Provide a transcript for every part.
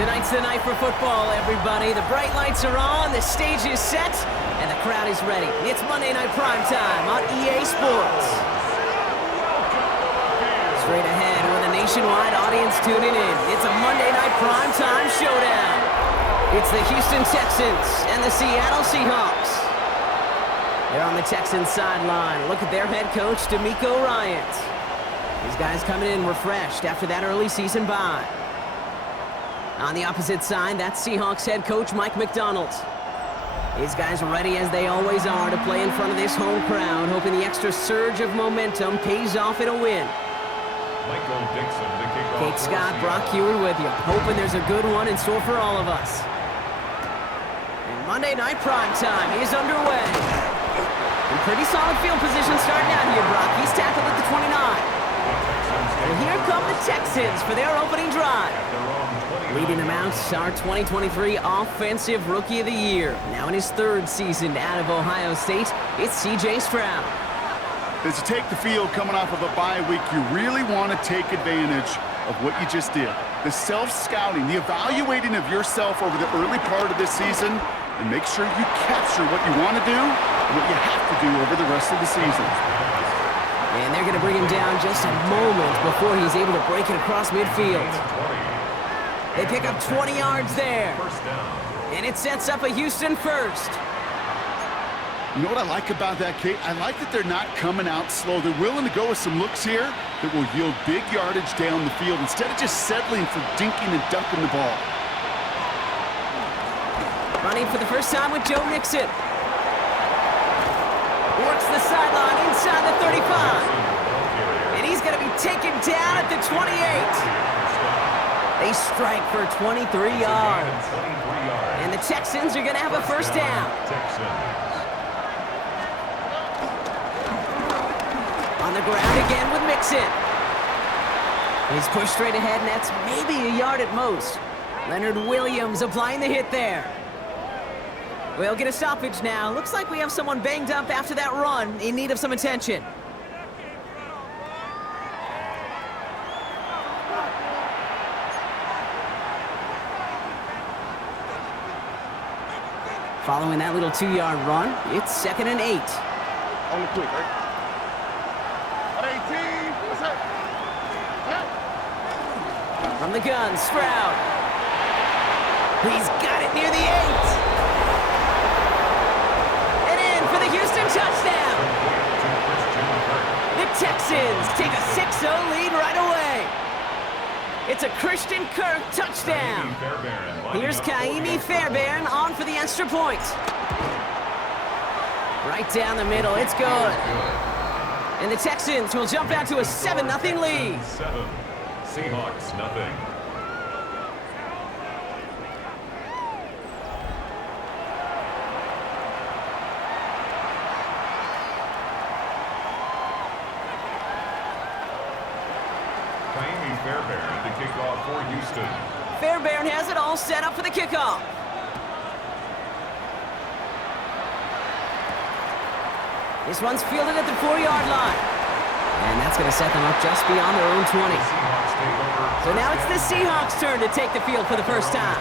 Tonight's the night for football, everybody. The bright lights are on, the stage is set, and the crowd is ready. It's Monday Night Primetime on EA Sports. Straight ahead with a nationwide audience tuning in. It's a Monday Night Primetime showdown. It's the Houston Texans and the Seattle Seahawks. They're on the Texans sideline. Look at their head coach, DeMeco Ryans. These guys coming in refreshed after that early season bye. On the opposite side, that's Seahawks head coach Mike McDonald. These guys are ready as they always are to play in front of this home crowd, hoping the extra surge of momentum pays off in a win. Kate Scott, Brock Hewitt with you, hoping there's a good one in store for all of us. And Monday Night Primetime is underway. In pretty solid field position starting out here, Brock. He's tackled at the 29. And here come the Texans for their opening drive. Leading them out, our 2023 Offensive Rookie of the Year. Now in his third season out of Ohio State, it's C.J. Stroud. As you take the field coming off of a bye week, you really want to take advantage of what you just did. The self-scouting, the evaluating of yourself over the early part of this season, and make sure you capture what you want to do and what you have to do over the rest of the season. And they're going to bring him down just a moment before he's able to break it across midfield. They pick up 20 yards there. And it sets up a Houston first. You know what I like about that, Kate? I like that they're not coming out slow. They're willing to go with some looks here that will yield big yardage down the field instead of just settling for dinking and dunking the ball. Running for the first time with Joe Mixon. Works the sideline inside the 35. And he's going to be taken down at the 28. They strike for 23 yards. And the Texans are going to have a first down. On the ground again with Mixon. He's pushed straight ahead, and that's maybe a yard at most. Leonard Williams applying the hit there. We'll get a stoppage now. Looks like we have someone banged up after that run, in need of some attention. Following that little 2-yard run, it's 2nd and 8. On the quick, right? From the gun, Stroud. He's got it near the 8. And in for the Houston touchdown. The Texans take a 6-0 lead right away. It's a Christian Kirk touchdown. Here's Kaimi Fairbairn on for the extra point. Right down the middle, it's good. And the Texans will jump out to a 7-0 lead. Seahawks, nothing. Kaimi Fairbairn to kick off for Houston. Fairbairn has it all set up for the kickoff. This one's fielded at the 4-yard line. And that's going to set them up just beyond their own 20. So now it's the Seahawks' turn to take the field for the first time.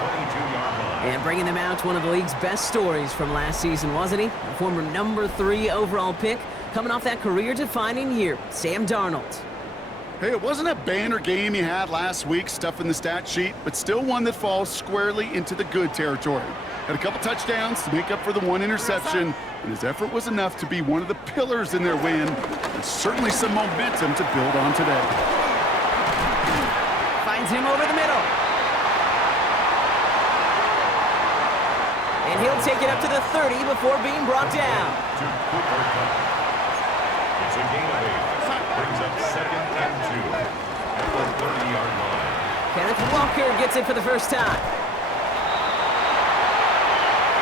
And bringing them out, one of the league's best stories from last season, wasn't he? A former number 3 overall pick, coming off that career-defining year, Sam Darnold. Hey, it wasn't a banner game he had last week, stuff in the stat sheet, but still one that falls squarely into the good territory. Had a couple touchdowns to make up for the one interception, and his effort was enough to be one of the pillars in their win, and certainly some momentum to build on today. Finds him over the middle. And he'll take it up to the 30 before being brought down. It's a gain of 8. Brings up 2nd and 2 at the 30-yard line. Kenneth Walker gets it for the first time.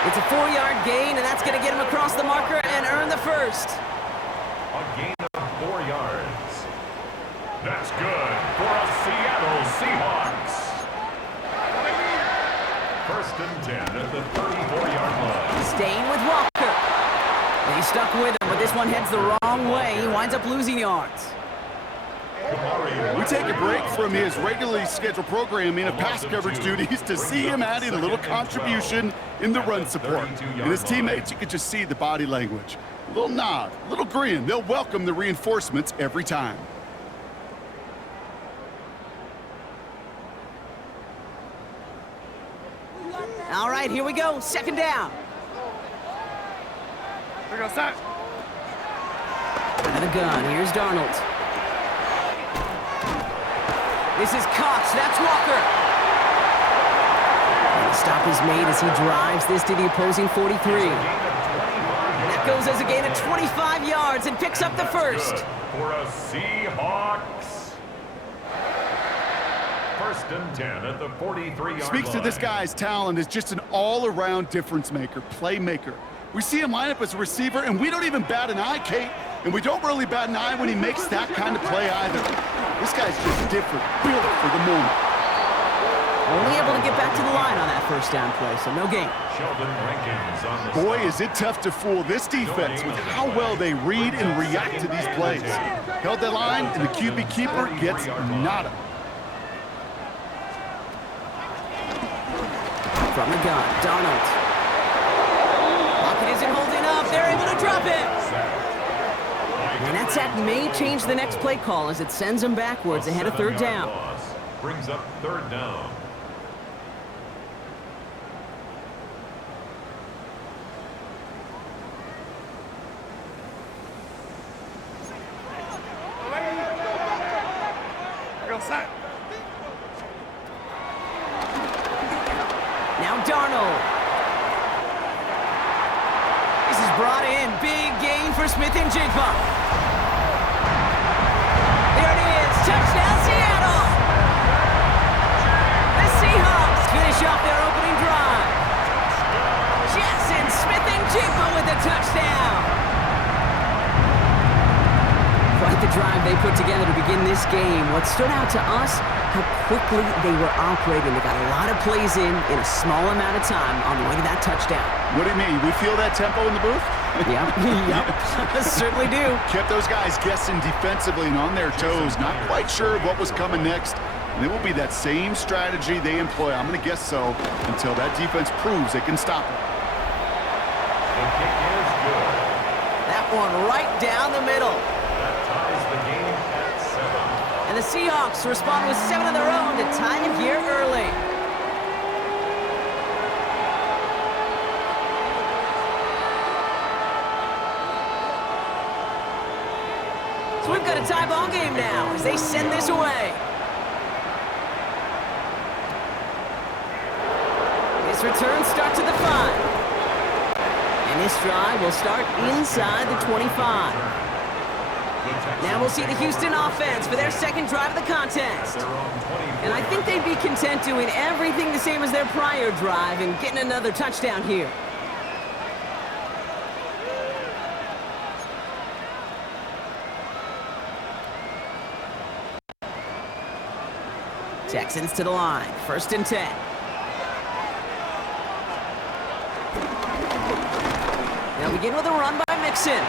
It's a 4-yard gain, and that's going to get him across the marker and earn the first. A gain of 4 yards. That's good for a Seattle Seahawks. 1st and 10 at the 34-yard line. Staying with Walker. They stuck with him, but this one heads the wrong way. He winds up losing yards. We take a break from his regularly scheduled programming of pass coverage duties to see him adding a little contribution in the run support. And his teammates, you can just see the body language. A little nod, a little grin. They'll welcome the reinforcements every time. All right, here we go. Second down. There goes that. Out of the gun. Here's Darnold. This is Cox. That's Walker. And the stop is made as he drives this to the opposing 43. That goes as a gain of 25 yards and picks up the first. For a Seahawks. First and 10 at the 43-yard line. Speaks to this guy's talent as just an all-around difference maker, playmaker. We see him line up as a receiver, and we don't even bat an eye, Kate. And we don't really bat an eye when he makes that kind of play either. This guy's just different, built for the moment. Only able to get back to the line on that first down play, so no gain. Boy, is it tough to fool this defense with how well they read and react to these plays. Held that line, and the QB keeper gets nada. From the gun, Darnold. Pocket isn't holding up. They're able to drop it. And that sack may change the next play call as it sends them backwards ahead of third down. Brings up third down. Now Darnold. This is brought in. Big gain for Smith and Jigba. There it is. Touchdown, Seattle. The Seahawks finish off their opening drive. Jackson, Smith and Jigba with the touchdown. Quite the drive they put together to begin this game. What stood out to us, how quickly they were operating. They got a lot of plays in a small amount of time on the way to that touchdown. What do you mean? We feel that tempo in the booth? Yep. Certainly do. Kept those guys guessing defensively and on their toes, not quite sure what was coming next. And it will be that same strategy they employ, I'm going to guess so, until that defense proves they can stop it. The kick is good. That one right down the middle. That ties the game at 7. And the Seahawks respond with 7 of their own to tie it here early. So we've got a tie ball game now as they send this away. This return starts at the 5. And this drive will start inside the 25. Now we'll see the Houston offense for their second drive of the contest. And I think they'd be content doing everything the same as their prior drive and getting another touchdown here. Texans to the line, 1st and 10. They'll begin with a run by Mixon.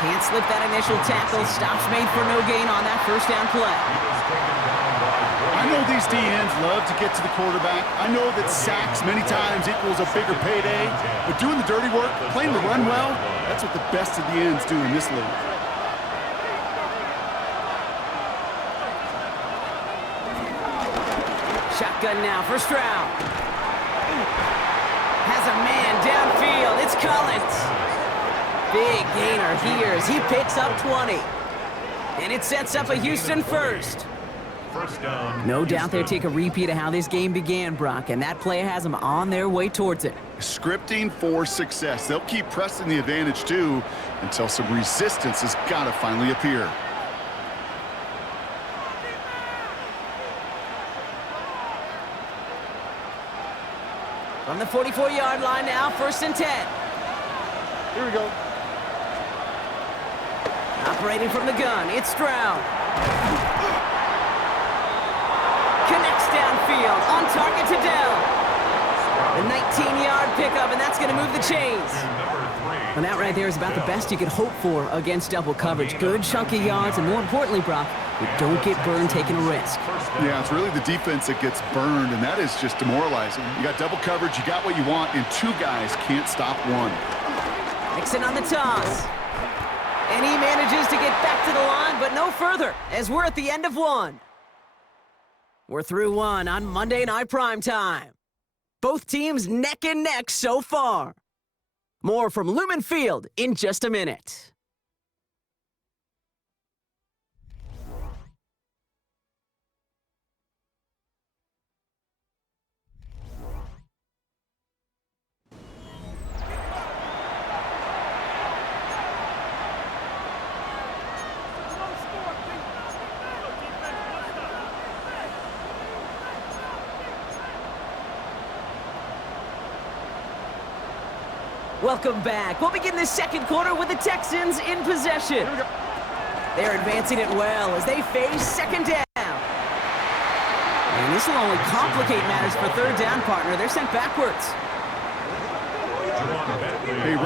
Can't slip that initial tackle. Stops made for no gain on that first down play. I know these DNs love to get to the quarterback. I know that sacks many times equals a bigger payday. But doing the dirty work, playing the run well, that's what the best of the ends do in this league. Shotgun now, first round. Has a man downfield. It's Collins. Big gainer here as he picks up 20. And it sets up a Houston first. First down. No doubt they'll take a repeat of how this game began, Brock, and that play has them on their way towards it. Scripting for success. They'll keep pressing the advantage, too, until some resistance has got to finally appear. From the 44-yard line now, 1st and 10. Here we go. Operating from the gun, it's Stroud. Connects downfield, on target to Dell. The 19-yard pickup, and that's going to move the chains. And that right there is about the best you could hope for against double coverage. Good chunky yards, and more importantly, Brock, you don't get burned taking a risk. Yeah, it's really the defense that gets burned, and that is just demoralizing. You got double coverage, you got what you want, and two guys can't stop one. Mixon on the toss. And he manages to get back to the line, but no further, as we're at the end of one. We're through one on Monday Night Primetime. Both teams neck and neck so far. More from Lumen Field in just a minute. Welcome back. We'll begin the second quarter with the Texans in possession. They're advancing it well as they face second down. And this will only complicate matters for third down, partner. They're sent backwards. Hey,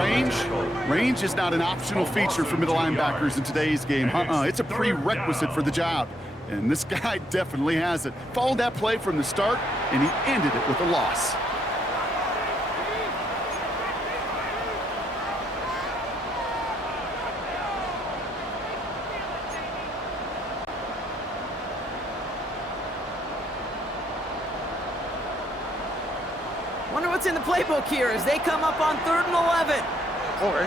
range is not an optional feature for middle linebackers in today's game. It's a prerequisite for the job. And this guy definitely has it. Followed that play from the start, and he ended it with a loss. Wonder what's in the playbook here as they come up on 3rd and 11. Over.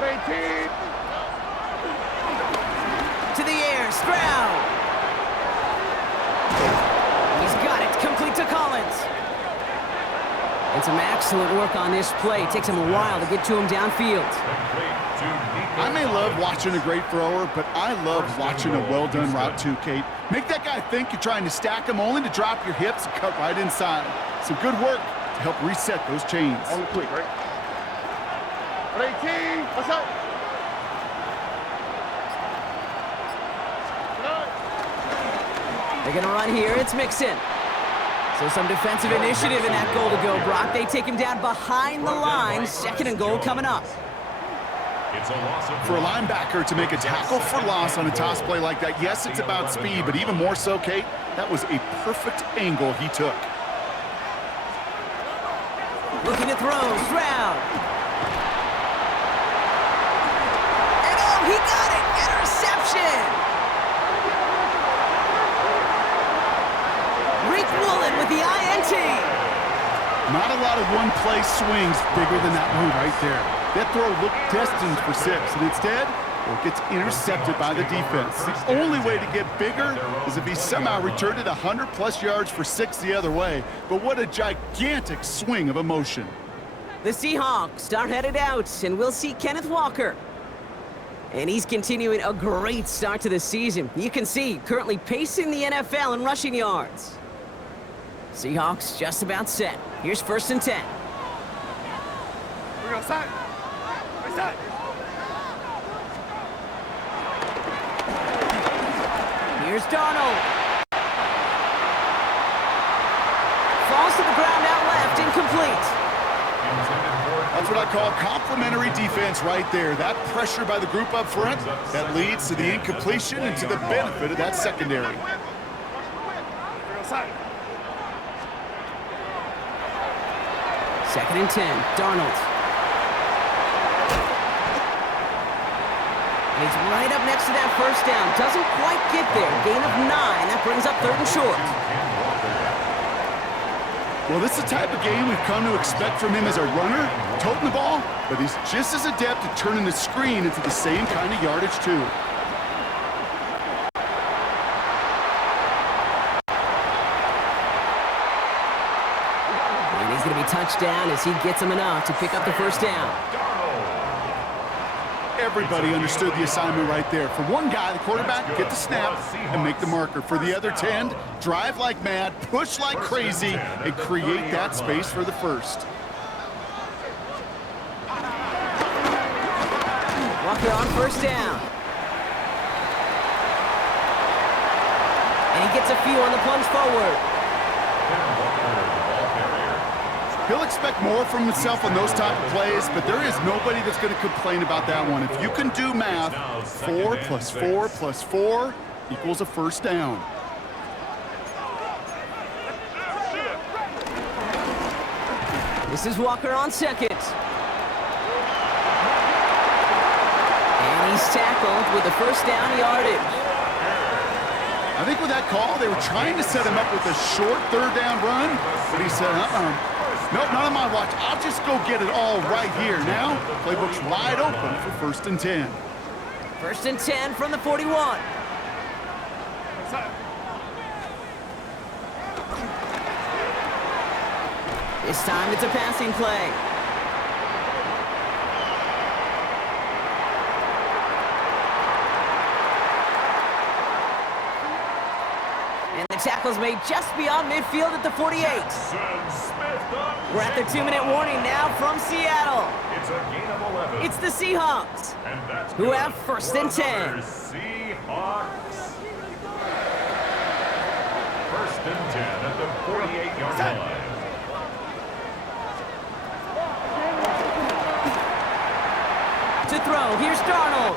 118. To the air, Stroud. He's got it, complete to Collins. And some excellent work on this play. Takes him a while to get to him downfield. I may love watching a great thrower, but I love watching a well-done route too, Kate. Make that guy think you're trying to stack him only to drop your hips and cut right inside. Some good work to help reset those chains. On the quick, right? 118. What's up? They're going to run here. It's Mixon. So some defensive initiative in that goal to go, Brock. They take him down behind the line. 2nd and goal coming up. For a linebacker to make a tackle for loss on a toss play like that, yes, it's about speed, but even more so, Kate, that was a perfect angle he took. Looking to throw, Stroud. And oh, he got it! Interception! Rick Woolen with the INT. Not a lot of one-play swings bigger than that one right there. That throw looked destined for 6, and instead, well, it gets intercepted by the defense. The only way to get bigger is if he somehow returned it 100-plus yards for 6 the other way. But what a gigantic swing of emotion. The Seahawks are headed out, and we'll see Kenneth Walker. And he's continuing a great start to the season. You can see, currently pacing the NFL in rushing yards. Seahawks just about set. Here's 1st and 10. We're going to side. Right side. Here's Darnold. Falls to the ground out left, incomplete. That's what I call complimentary defense right there. That pressure by the group up front, that leads to the incompletion and to the benefit of that secondary. Second and 10, Darnold. And he's right up next to that 1st down. Doesn't quite get there. Gain of 9. That brings up 3rd and short. Well, this is the type of game we've come to expect from him as a runner, toting the ball, but he's just as adept at turning the screen into the same kind of yardage, too. And he's going to be touched down as he gets him enough to pick up the 1st down. Everybody understood the assignment right there. For one guy, the quarterback, get the snap and make the marker. For the other 10, drive like mad, push like crazy, and create that space for the 1st. Walker on 1st down. And he gets a few on the plunge forward. He'll expect more from himself on those type of plays, but there is nobody that's going to complain about that one. If you can do math, 4 plus 4 plus 4 equals a first down. This is Walker on second. And he's tackled with a first down yardage. I think with that call, they were trying to set him up with a short third down run, but he said, nope, not on my watch. I'll just go get it all right here. Now, playbook's wide open for 1st and 10. 1st and 10 from the 41. This time it's a passing play. And the tackle's made just beyond midfield at the 48. We're at the 2-minute warning now from Seattle. It's a gain of 11. It's the Seahawks, who have 1st and 10. Seahawks. 1st and 10 at the 48-yard line. To throw, here's Darnold.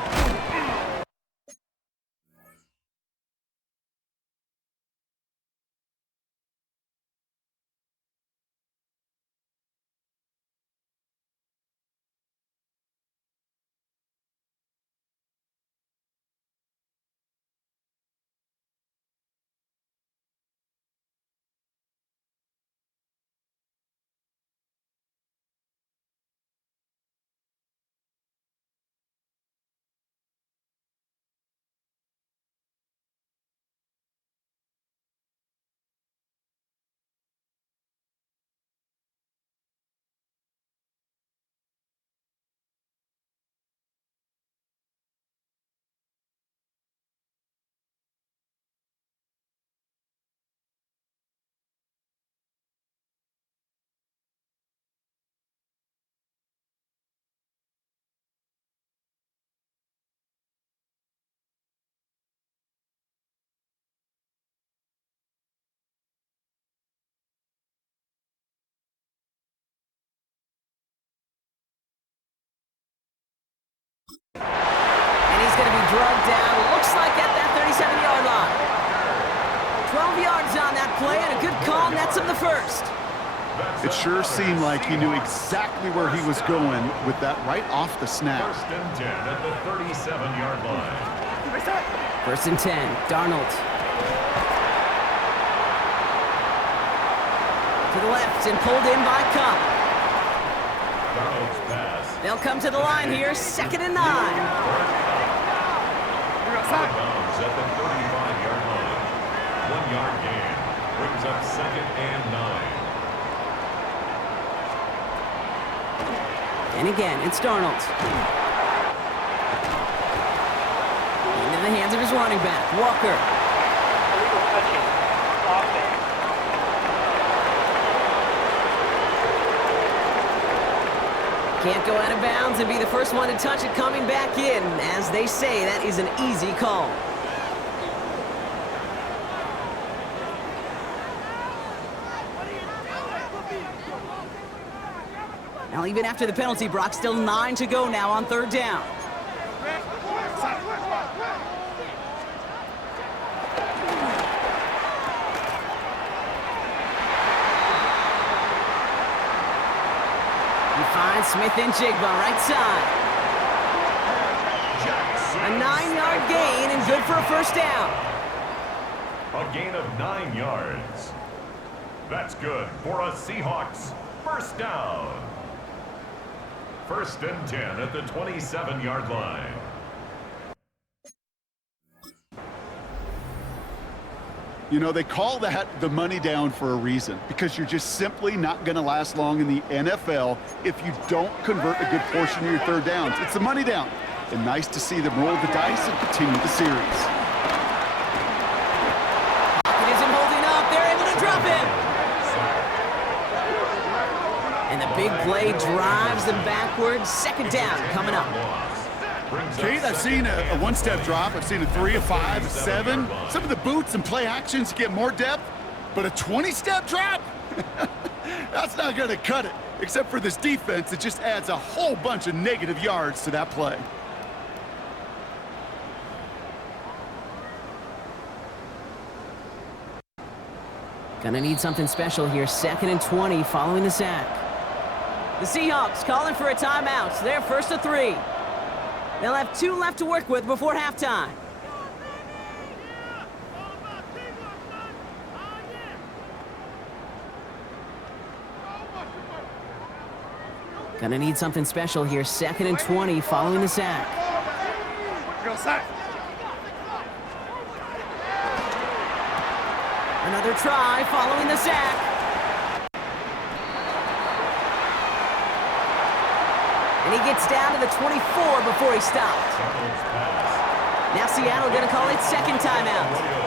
And he's going to be drugged down, looks like at that 37-yard line. 12 yards on that play, and a good call nets him the first. It sure seemed like he knew exactly where he was going with that right off the snap. 1st and 10 at the 37-yard line. 1st and 10, Darnold. To the left and pulled in by Cup. Darnold's pass. They'll come to the line here, 2nd and 9. Out of bounds at the 35-yard line. 1-yard gain. Brings up 2nd and 9. And again, it's Darnold. Into the hands of his running back, Walker. Illegal touching. Offense. Can't go out of bounds and be the first one to touch it coming back in. As they say, that is an easy call. Now, even after the penalty, Brock, still 9 to go now on 3rd down. He finds Smith and Jigba right side. A 9-yard gain and good for a first down. A gain of 9 yards. That's good for a Seahawks first down. 1st and 10 at the 27-yard line. You know, they call that the money down for a reason, because you're just simply not going to last long in the NFL if you don't convert a good portion of your 3rd downs. It's the money down. And nice to see them roll the dice and continue the series. It isn't holding up. They're able to drop him. And the big play drives them backwards. 2nd down coming up. Kate, I've seen a 1-step drop. I've seen a 3, a 5, a 7. Some of the boots and play actions get more depth, but a 20-step drop? That's not going to cut it. Except for this defense, it just adds a whole bunch of negative yards to that play. Gonna need something special here. 2nd and 20 following the sack. The Seahawks calling for a timeout. So they're 1st and 3. They'll have 2 left to work with before halftime. Gonna need something special here. 2nd and 20 following the sack. Go sack. Another try following the sack. And he gets down to the 24 before he stopped. Now Seattle gonna call it 2nd timeout.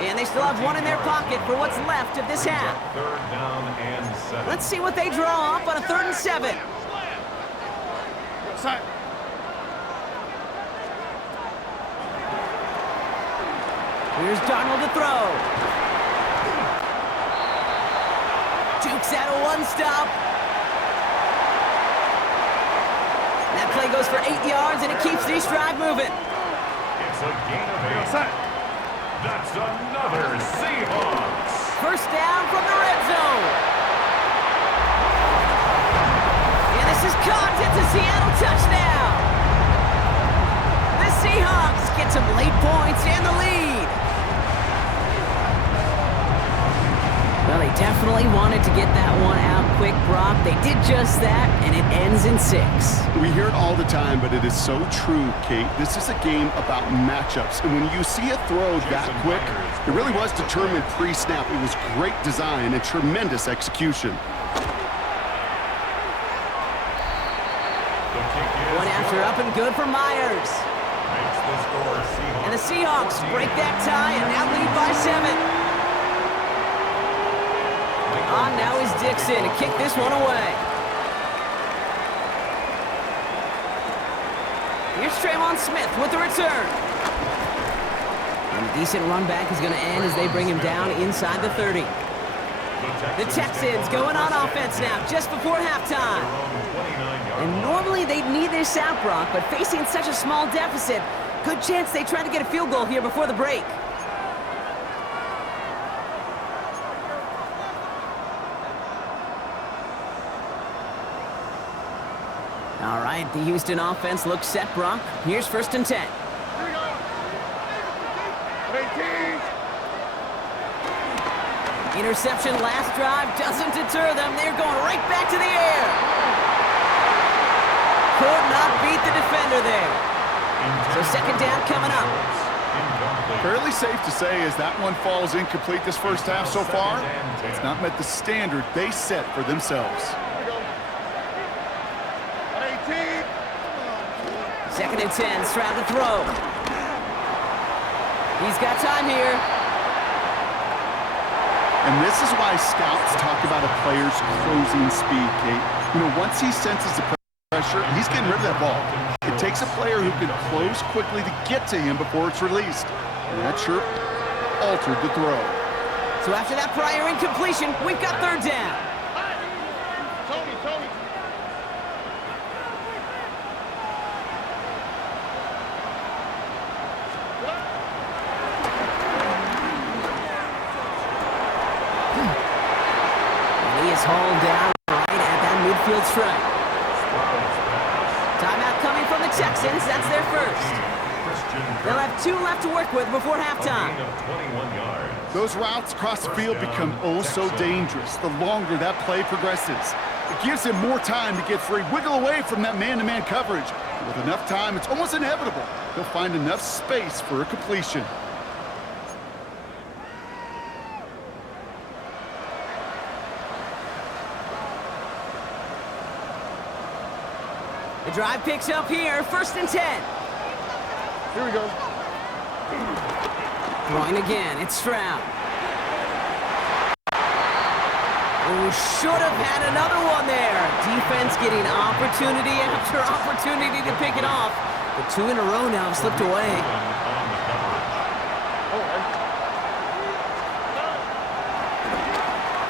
And they still have 1 in their pocket for what's left of this half. 3rd down and 7. Let's see what they draw up on a 3rd and 7. Go sack. Here's Darnold to throw. Jukes out a 1-stop. That play goes for 8 yards, and it keeps this drive moving. It's a gain of Go 8. sack. That's another Seahawks. 1st down from the red zone. And this is caught. It's a Seattle touchdown. The Seahawks get some late points and the lead. Well, they definitely wanted to get that one out quick, Brock. They did just that, and it ends in 6. We hear it all the time, but it is so true, Kate. This is a game about matchups. And when you see a throw that quick, it really was determined pre-snap. It was great design and tremendous execution. One after up and good for Myers. Makes the score Seahawks. And the Seahawks break that tie and now lead by 7. On now is Dixon to kick this one away. Here's Trayvon Smith with the return. And a decent run back is going to end as they bring him down inside the 30. The Texans going on offense now just before halftime. And normally they'd need this out, Brock, but facing such a small deficit, good chance they try to get a field goal here before the break. All right, the Houston offense looks set, Brock. Here's 1st and 10. Here we go. 18. Interception last drive doesn't deter them. They're going right back to the air. Could not beat the defender there. So 2nd down coming up. Fairly safe to say as that one falls incomplete this first half so far, it's not met the standard they set for themselves. 2nd and 10, Stroud to throw. He's got time here. And this is why scouts talk about a player's closing speed, Kate. You know, once he senses the pressure, he's getting rid of that ball. It takes a player who can close quickly to get to him before it's released. And that sure altered the throw. So after that prior incompletion, we've got 3rd down. Tony. Hauled down right at that midfield stripe. Timeout coming from the Texans. That's their 1st. They'll have 2 left to work with before halftime. Those routes across the field become oh so dangerous the longer that play progresses. It gives him more time to get free, wiggle away from that man-to-man coverage. And with enough time, it's almost inevitable he'll find enough space for a completion. The drive picks up here, 1st and 10. Here we go. Throwing again, it's Stroud. Oh, should have had another one there. Defense getting opportunity after opportunity to pick it off. But 2 in a row now have slipped away.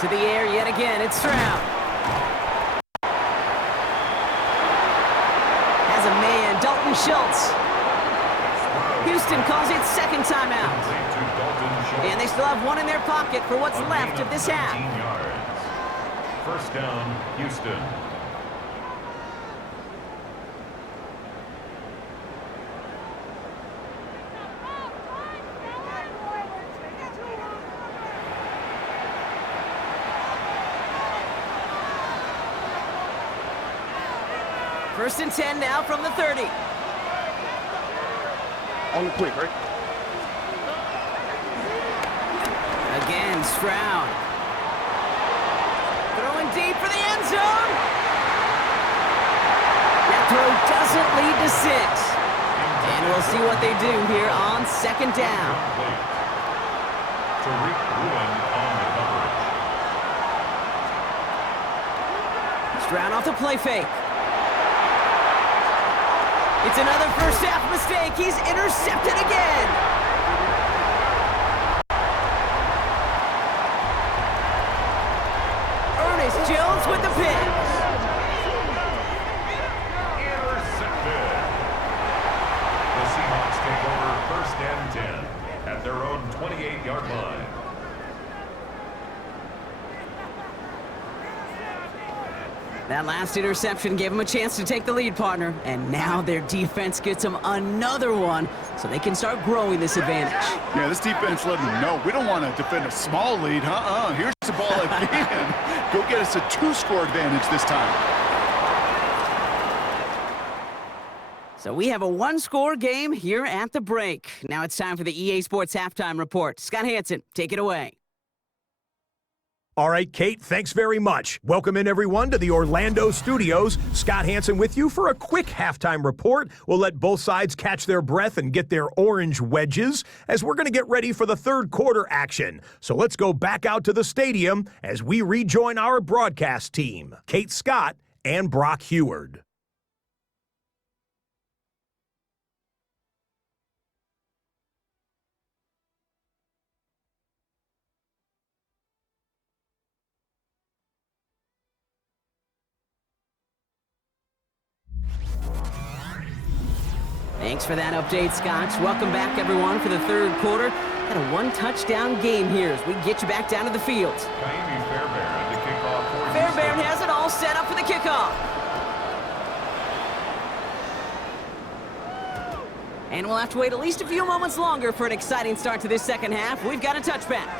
To the air yet again, it's Stroud. Has a man, Dalton Schultz. Houston calls it second timeout. And they still have one in their pocket for what's left of this half. First down, Houston. First and 10 now from the 30. On the quick, right? Again, Stroud. Throwing deep for the end zone. That throw doesn't lead to 6. And we'll see what they do here on second down. Tariq Woolen on the coverage. Stroud off the play fake. It's another first half mistake. He's intercepted again. Ernest Jones with the pick. Intercepted. The Seahawks take over first and 10 at their own 28-yard line. That last interception gave them a chance to take the lead, partner. And now their defense gets them another one so they can start growing this advantage. Yeah, this defense letting them know we don't want to defend a small lead. Here's the ball again. Go get us a 2-score advantage this time. So we have a 1-score game here at the break. Now it's time for the EA Sports Halftime Report. Scott Hansen, take it away. All right, Kate, thanks very much. Welcome in, everyone, to the Orlando studios. Scott Hansen with you for a quick halftime report. We'll let both sides catch their breath and get their orange wedges as we're going to get ready for the third quarter action. So let's go back out to the stadium as we rejoin our broadcast team, Kate Scott and Brock Heward. Thanks for that update, Scott. Welcome back, everyone, for the third quarter. Got a one-touchdown game here as we get you back down to the field. Kaimi Fairbairn to kick off for Fairbairn Houston. has it all set up for the kickoff. And we'll have to wait at least a few moments longer for an exciting start to this second half. We've got a touchback.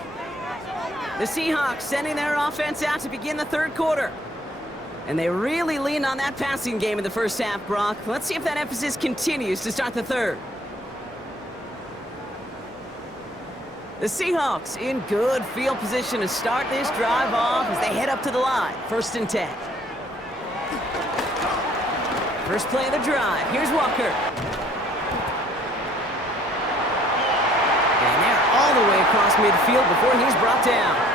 The Seahawks sending their offense out to begin the third quarter. And they really leaned on that passing game in the first half, Brock. Let's see if that emphasis continues to start the third. The Seahawks in good field position to start this drive off as they head up to the line. First and 10. First play of the drive. Here's Walker. And they're all the way across midfield before he's brought down.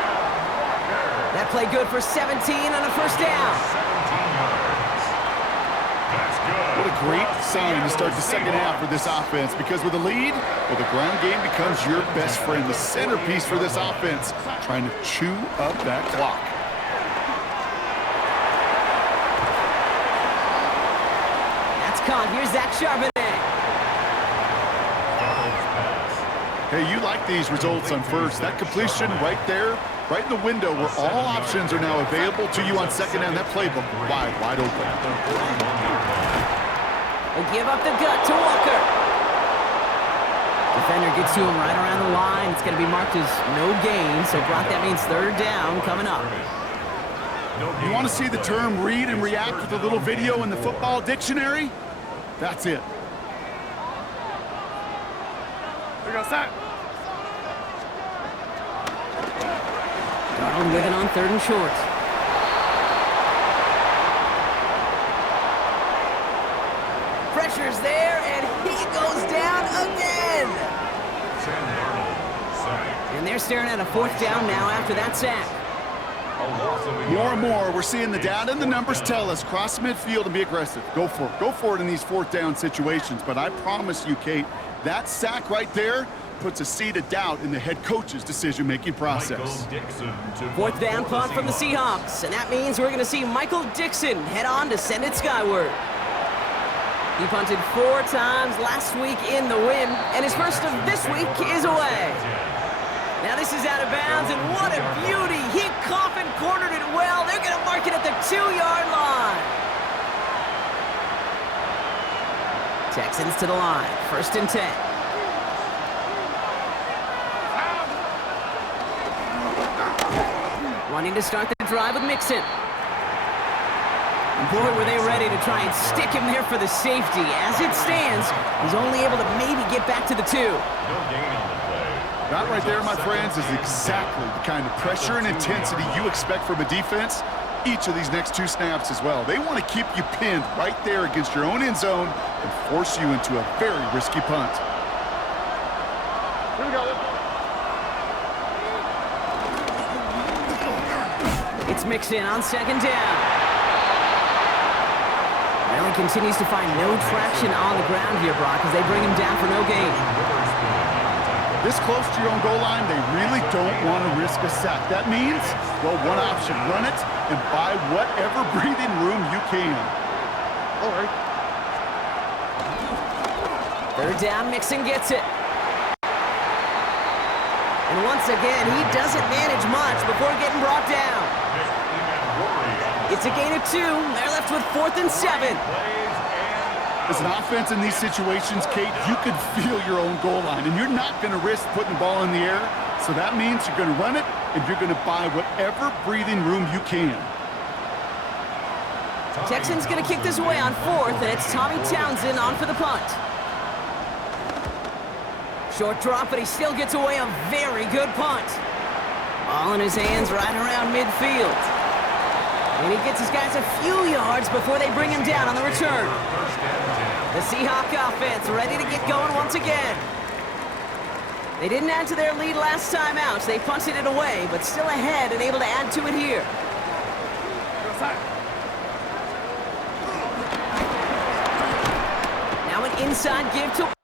That play good for 17 on a first down. 17 yards. That's good. What a great sign to start the second half for this offense, because with a lead, well, the ground game becomes your best friend, the centerpiece for this offense, trying to chew up that clock. That's caught. Here's Zach Charbonnet. Hey, you like these results on first. That completion right there, right in the window where all options are now available to you on second down. That playbook wide open. They give up the gut to Walker. Defender gets to him right around the line. It's going to be marked as no gain. So, Brock, that means third down coming up. You want to see the term read and react with a little video in the football dictionary? That's it. We're going to start. Darnold with it on third and short. Pressure's there, and he goes down again. And they're staring at a fourth down now after that sack. More and more, we're seeing the data and the numbers tell us cross midfield and be aggressive. Go for it. Go for it in these fourth down situations. But I promise you, Kate, that sack right there puts a seed of doubt in the head coach's decision-making process. Fourth down punt from the Seahawks, and that means we're going to see Michael Dixon head on to send it skyward. He punted 4 times last week in the win, and his first of this week is away. Now this is out of bounds, and what a beauty! He coffin cornered it well. They're going to mark it at the 2-yard line. Texans to the line, 1st and 10. Wanting to start the drive with Mixon. And boy, were they ready to try and stick him there for the safety. As it stands, he's only able to maybe get back to the 2. That right there, my friends, is exactly the kind of pressure and intensity you expect from a defense each of these next 2 snaps as well. They want to keep you pinned right there against your own end zone and force you into a very risky punt. Here we go. It's Mixon on 2nd down. Well, he continues to find no traction on the ground here, Brock, as they bring him down for no gain. This close to your own goal line, they really don't want to risk a sack. That means, well, one option, run it and buy whatever breathing room you can. All right. 3rd down, Mixon gets it. And once again, he doesn't manage much before getting brought down. It's a gain of 2. They're left with 4th and 7. As an offense in these situations, Kate, you can feel your own goal line, and you're not going to risk putting the ball in the air. So that means you're going to run it, and you're going to buy whatever breathing room you can. Texans going to kick this away on 4th, and it's Tommy Townsend on for the punt. Short drop, but he still gets away a very good punt. Ball in his hands right around midfield. And he gets his guys a few yards before they bring him down on the return. The Seahawks offense ready to get going once again. They didn't add to their lead last time out, so they punted it away, but still ahead and able to add to it here. Now an inside give to...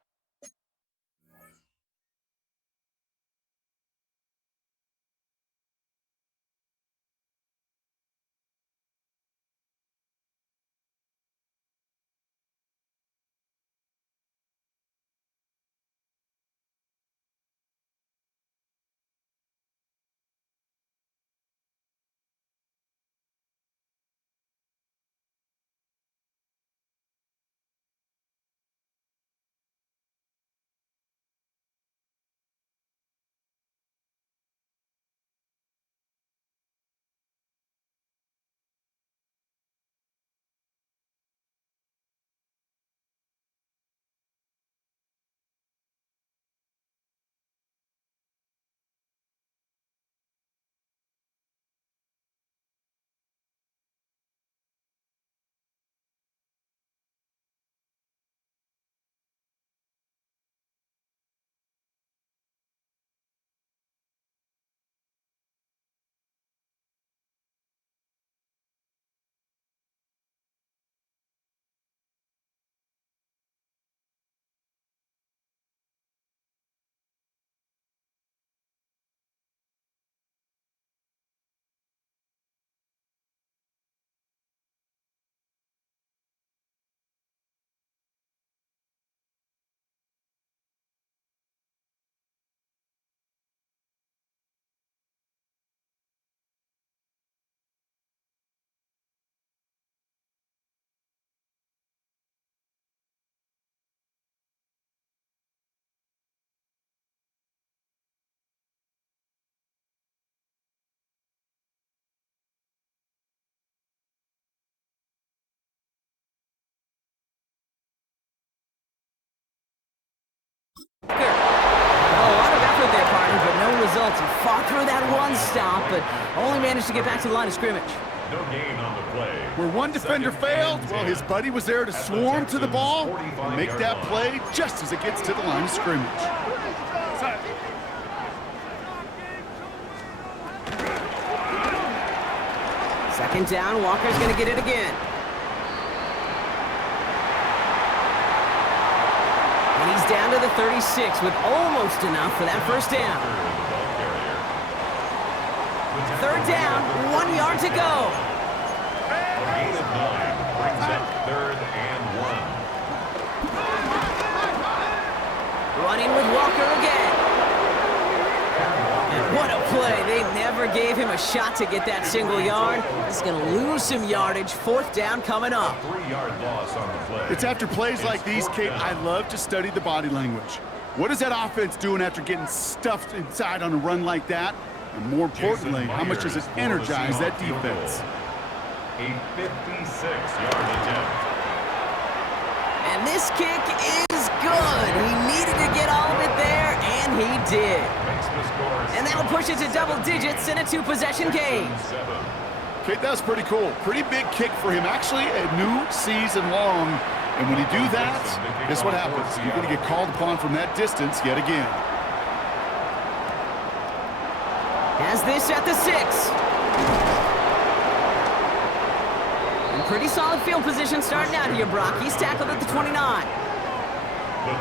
A lot of effort there, partner, but no results. He fought through that one stop, but only managed to get back to the line of scrimmage. No gain on the play. Where one defender failed, well, his buddy was there to swarm to the ball and make that play just as it gets to the line of scrimmage. Second down, Walker's going to get it again. And he's He's down to the 36 with almost enough for that first down. Third down, 1 yard to go. A gain of 9 brings up 3rd and 1. Running with Walker again. And what a play. They never gave him a shot to get that single yard. He's going to lose some yardage. 4th down coming up. 3-yard loss on the play. It's after plays like these, Kate, I love to study the body language. What is that offense doing after getting stuffed inside on a run like that? And more importantly, how much does it energize that defense? A 56-yard attempt. And this kick is good. He needed to get all of it there, and he did. Makes the score And that'll push it to double digits in a 2-possession game. 7. Kate, that's pretty cool. Pretty big kick for him. Actually, a new season long. And when you do that, guess what happens? You're going to get called upon from that distance yet again. Has this at the 6. And pretty solid field position starting out here, Brock. He's tackled at the 29.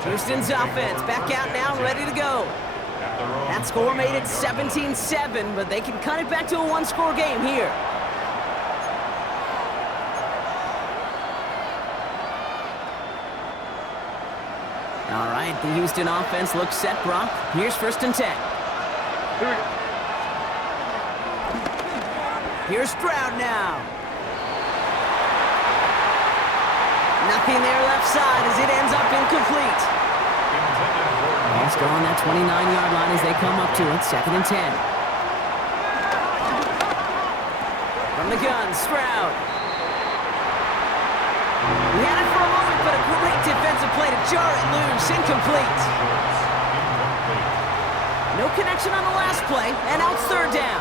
Houston's offense back out now, ready to go. That score made it 17-7, but they can cut it back to a 1-score game here. All right, the Houston offense looks set, Brock. Here's 1st and 10. Here we go. Here's Stroud now. Nothing there left side as it ends up incomplete. Ball's go on that 29-yard line as they come up to it. 2nd and 10. From the gun, Stroud. He had it for a moment, but a great defensive play to jar it loose. Incomplete. No connection on the last play, and now it's 3rd down.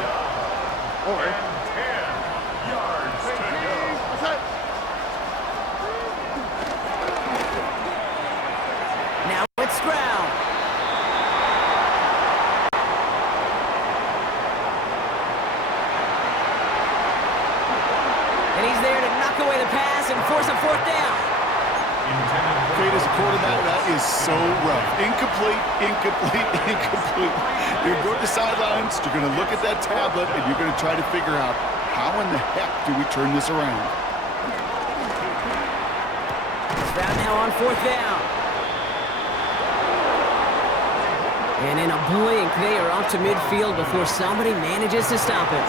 And 10 yards to go. Now it's Stroud. And he's there to knock away the pass and force a 4th down. Kate, as a quarterback, that is so rough. Incomplete, incomplete, incomplete. You're going to the sidelines, you're going to look at that tablet, and you're going to try to figure out how in the heck do we turn this around? Stroud now on 4th down. And in a blink, they are up to midfield before somebody manages to stop it.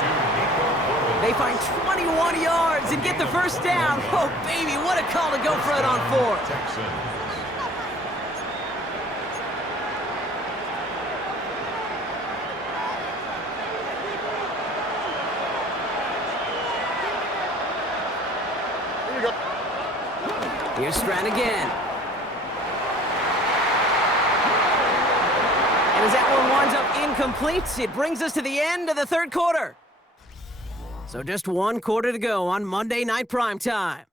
They find 21 yards and get the first down. Oh, baby, what a call to go for it on 4th. Texans. Here we go. Here's Stroud again. And as that one winds up incomplete, it brings us to the end of the 3rd quarter. So just 1 quarter to go on Monday Night Primetime.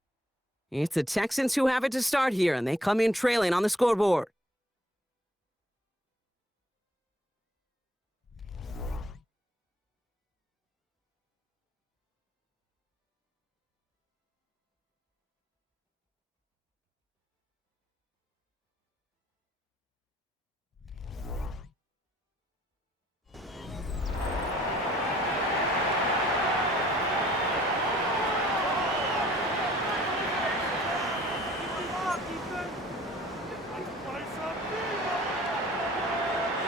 It's the Texans who have it to start here, and they come in trailing on the scoreboard.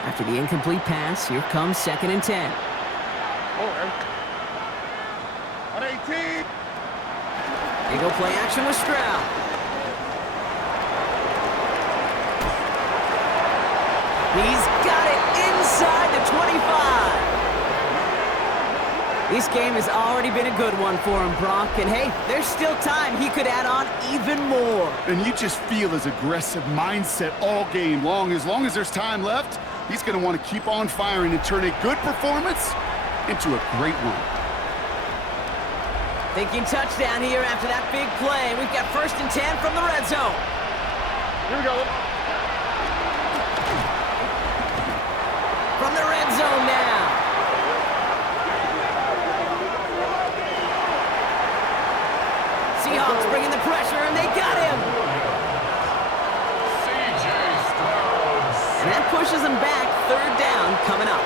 After the incomplete pass, here comes 2nd and 10. On 18. They go play action with Stroud. He's got it inside the 25. This game has already been a good one for him, Brock. And hey, there's still time. He could add on even more. And you just feel his aggressive mindset all game long. As there's time left, he's going to want to keep on firing and turn a good performance into a great one. Thinking touchdown here after that big play. We've got 1st and 10 from the red zone. Here we go. From the red zone now. Seahawks bringing the pressure, and they got him. C.J. Stroud pushes them back. Third down coming up.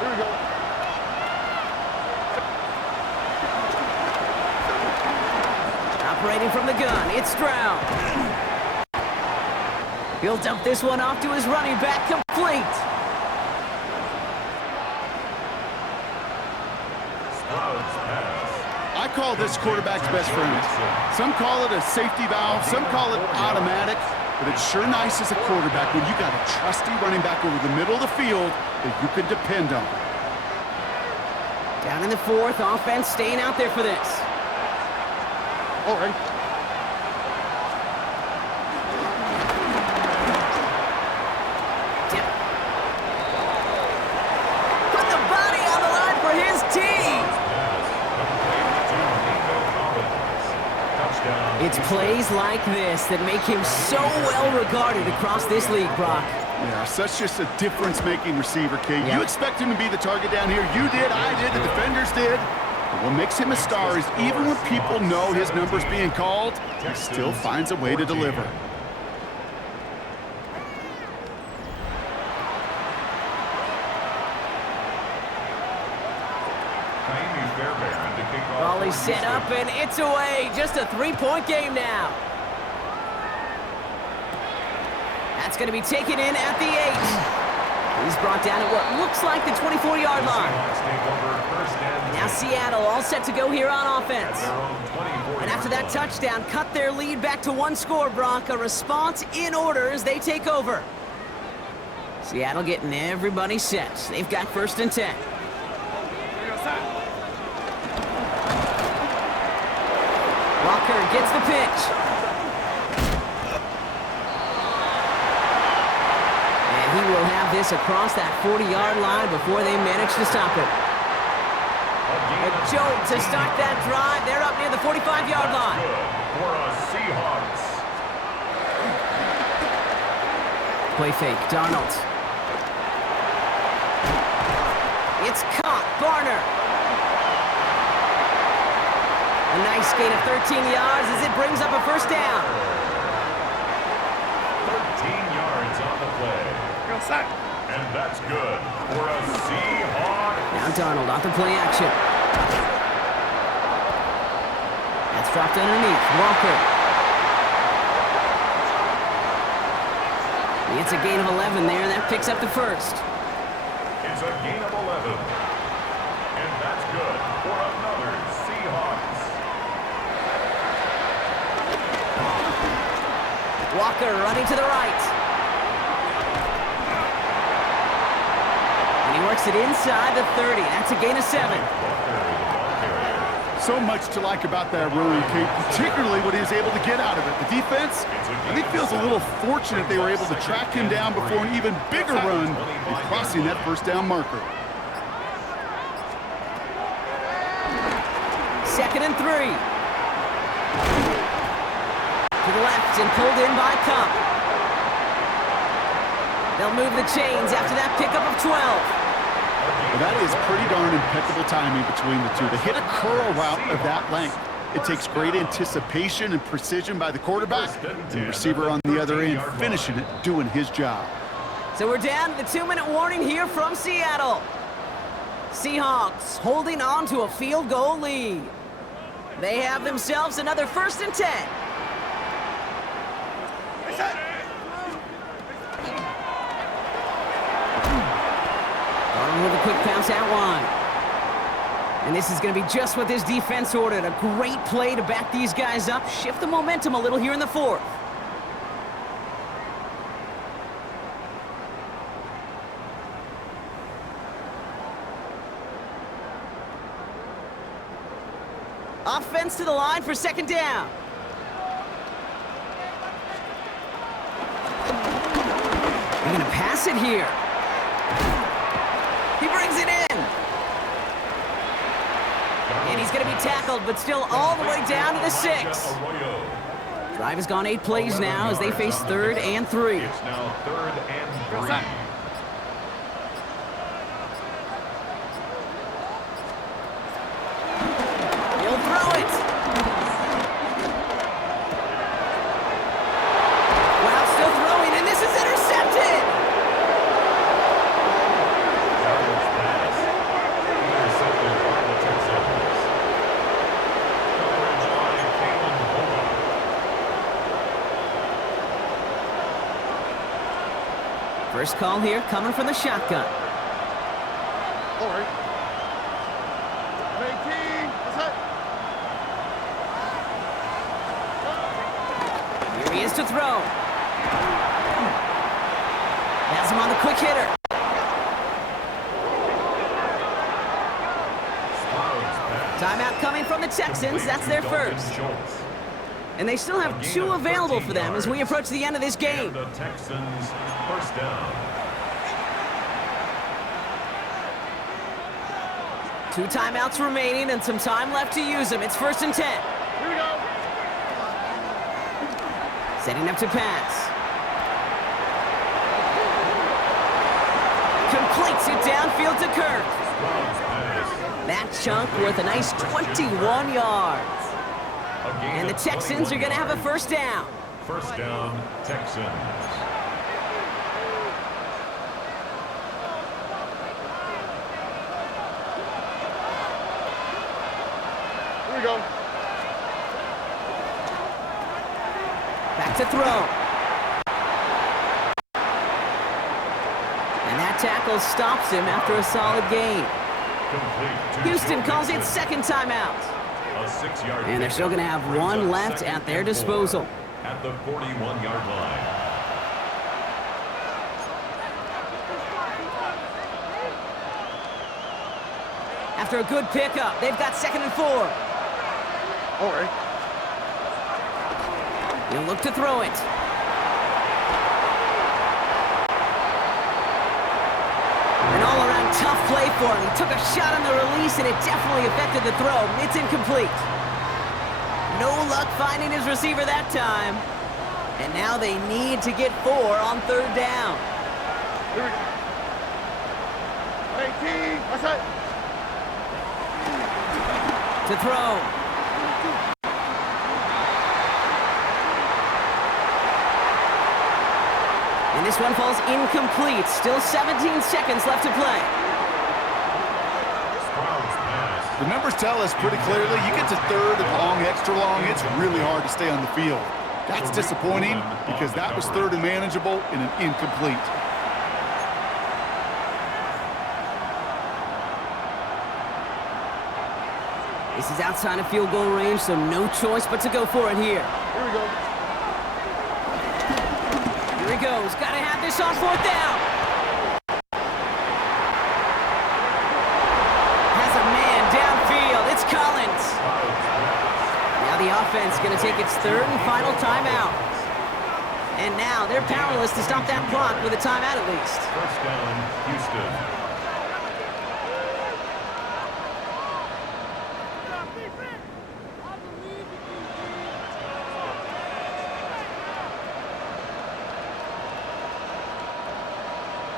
Here we go. Operating from the gun, it's Stroud. He'll dump this one off to his running back, complete. I call this quarterback's best friend. Some call it a safety valve, some call it automatic, but it's sure nice as a quarterback when you got a trusty running back over the middle of the field that you can depend on. Down in the fourth, offense staying out there for this. All right. Put the body on the line for his team. It's plays like this that make him so well regarded across this league, Brock. Yeah, such just a difference-making receiver, Kate. Yeah. You expect him to be the target down here. You did, I did, the defenders did. But what makes him a star is even when people know his number's being called, he still finds a way to deliver. Ball is set up, and it's away. Just a three-point game now. That's going to be taken in at the 8. He's brought down at what looks like the 24-yard line. Now Seattle all set to go here on offense. And after that touchdown, cut their lead back to one score, Brock. A response in order as they take over. Seattle getting everybody set. They've got 1st and 10. Walker gets the pitch. And he will have this across that 40-yard line before they manage to stop it. A jolt to start that drive. They're up near the 45-yard line. For us Seahawks. Play fake, Darnold. It's caught, Garner. A nice gain of 13 yards as it brings up a 1st down. 13 yards on the play. Go sack. And that's good for a Seahawks. Now Darnold off the play action. That's dropped underneath. Walker. It's a gain of 11 there. That picks up the 1st. It's a gain of 11. And that's good for another Seahawks. Walker running to the right. And he works it inside the 30. That's a gain of 7. So much to like about that run, Kate, particularly what he was able to get out of it. The defense, I think, feels a little fortunate they were able to track him down before an even bigger run in crossing that 1st down marker. 2nd and 3. To the left and pulled in by Cup. They'll move the chains after that pickup of 12. Well, that is pretty darn impeccable timing between the two. To hit a curl route of that length, it takes great anticipation and precision by the quarterback, and the receiver on the other end finishing it, doing his job. So we're down to the 2-minute warning here from Seattle. Seahawks holding on to a field goal lead. They have themselves another 1st and 10. With a quick pass out wide. And this is going to be just what this defense ordered. A great play to back these guys up, shift the momentum a little here in the 4th. Offense to the line for 2nd down. They're going to pass it here. He brings it in. And he's going to be tackled, but still all the way down to the 6. Drive has gone 8 plays now as they face 3rd and 3. It's now 3rd and 3. First call here coming from the shotgun. All right. 18. That's it. Here he is to throw. Has him on the quick hitter. Timeout coming from the Texans. That's their first. And they still have 2 available for them as we approach the end of this game. The Texans first down. 2 timeouts remaining and some time left to use them. It's 1st and 10. Here we go. Setting up to pass. Completes it downfield to Kirk. That chunk worth a nice 21 yards. And the Texans are going to have a first down. First down, Texans. Here we go. Back to throw. And that tackle stops him after a solid gain. Houston calls it second timeout. And they're still going to have 1 left at their disposal. At the 41-yard line. After a good pickup, they've got 2nd and 4. All right. He'll look to throw it. An all-around tough play for him. He took a shot on the release, and it definitely affected the throw. It's incomplete. No luck finding his receiver that time. And now they need to get 4 on 3rd down. Here we go. 18. That's it. To throw. And this one falls incomplete. Still 17 seconds left to play. The numbers tell us pretty clearly, you get to 3rd and long, extra long, it's really hard to stay on the field. That's disappointing because that was 3rd and manageable and an incomplete. This is outside of field goal range, so no choice but to go for it here. Here we go. Here he goes. Got to have this on 4th down. Has a man downfield. It's Collins. Now the offense going to take its 3rd and final timeout. And now they're powerless to stop that clock with a timeout at least. First down, Houston.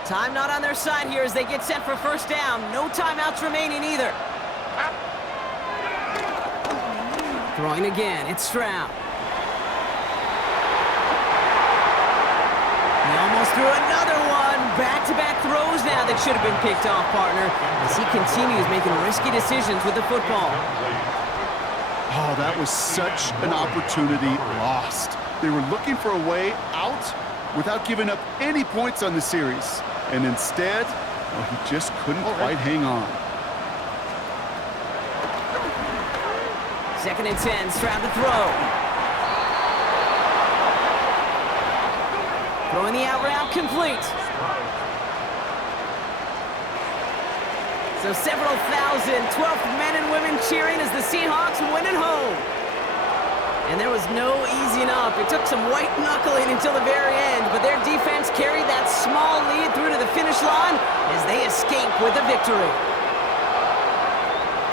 Time not on their side here as they get set for first down. No timeouts remaining either. Throwing again, it's Stroud. He almost threw another one. Back-to-back throws now that should have been picked off, partner, as he continues making risky decisions with the football. Oh, that was such an opportunity lost. They were looking for a way out without giving up any points on the series. And instead, well, he just couldn't quite hang on. 2nd and 10, Stroud to throw. Throwing the out route complete. So several thousand 12th men and women cheering as the Seahawks win at home. And there was no easing up. It took some white knuckling until the very end, but their defense carried that small lead through to the finish line as they escape with a victory.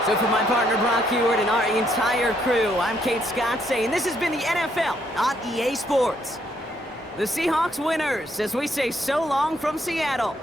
So for my partner Brock Ewart and our entire crew, I'm Kate Scott saying this has been the NFL on EA Sports. The Seahawks winners as we say so long from Seattle.